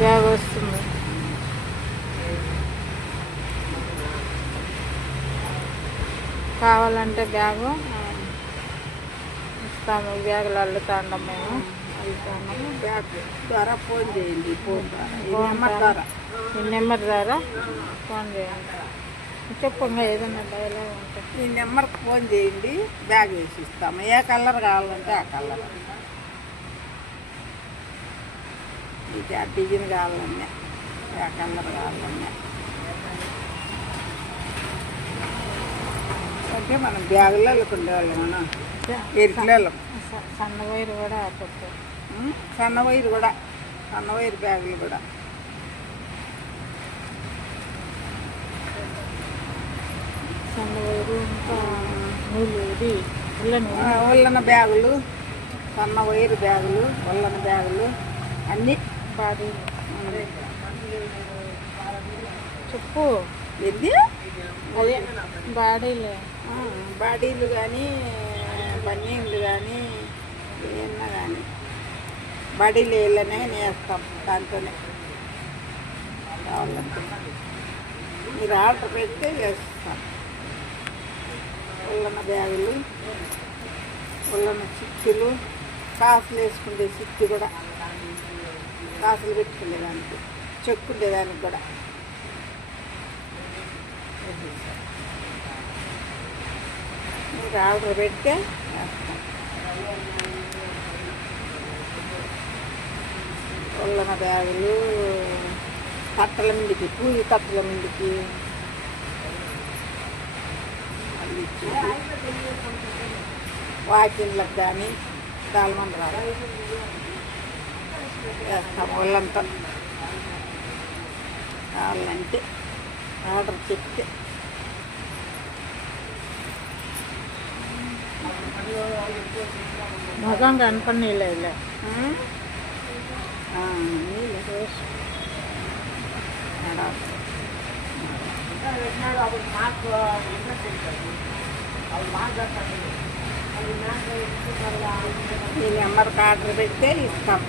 Bag వస్తుంది. కావాలంటే bag ఇస్తాము. బ్యాగులు అల్లుతాండం మేము. బ్యాగ్ ద్వారా ఫోన్ చేయండి. ఫోన్ ద్వారా ఈ నెంబర్ ద్వారా ఫోన్ చేయండి. చెప్పు, ఇంకా ఏదైనా డైలాగ్ ఉంటే ఈ నెంబర్కి ఫోన్ చేయండి. బ్యాగ్ వేసి ఇస్తాము. ఏ కలర్ కావాలంటే ఆ కలర్, మీకు ఆ డిజైన్ కావాలన్నా, ఏ కలర్ కావాలన్నా. అంటే మనం బ్యాగులో వెళ్ళకుండేవాళ్ళం. మనం ఎరికలేళ్ళం. సన్న వైరు కూడా పెట్టారు. సన్న వైరు కూడా, సన్న వైరు బ్యాగులు కూడా. సన్న వైరు ఇంకా నూలు ఇది ఉల్లన బ్యాగులు, సన్న వైరు బ్యాగులు, ఉల్లన బ్యాగులు అన్నీ. బాడీ చెప్పు. ఇది అదే బాడీలే, బాడీలు కానీ బన్నీళ్ళు కానీ ఏమన్నా కానీ బాడీలు వేయాలనే నేస్తాం. దాంతోనే కావాలంటే మీరు ఆర్డర్ పెడితే వేస్తాం. ఉల్లన బ్యాగులు, ఉల్లన చిచ్చులు, కాసులు వేసుకుంటే చిచ్చు కూడా, కాసులు పెట్టుకునేదానికి, చెక్కుండేదానికి కూడా. మీరు ఆర్డర్ పెడితే వేస్తాం. ఉల్లన బ్యాగులు తట్టల మిండికి, పూజ తట్టల మిండికి వాకిన్లకు కానీ దాల్మందరాలు వేస్తాం. ఒళ్ళంతా కావాలంటే ఆర్డర్ చెప్తే. ముఖం కనపడి నీళ్ళు ఈ నెంబర్కి ఆర్డర్ పెడితే ఇస్తాం.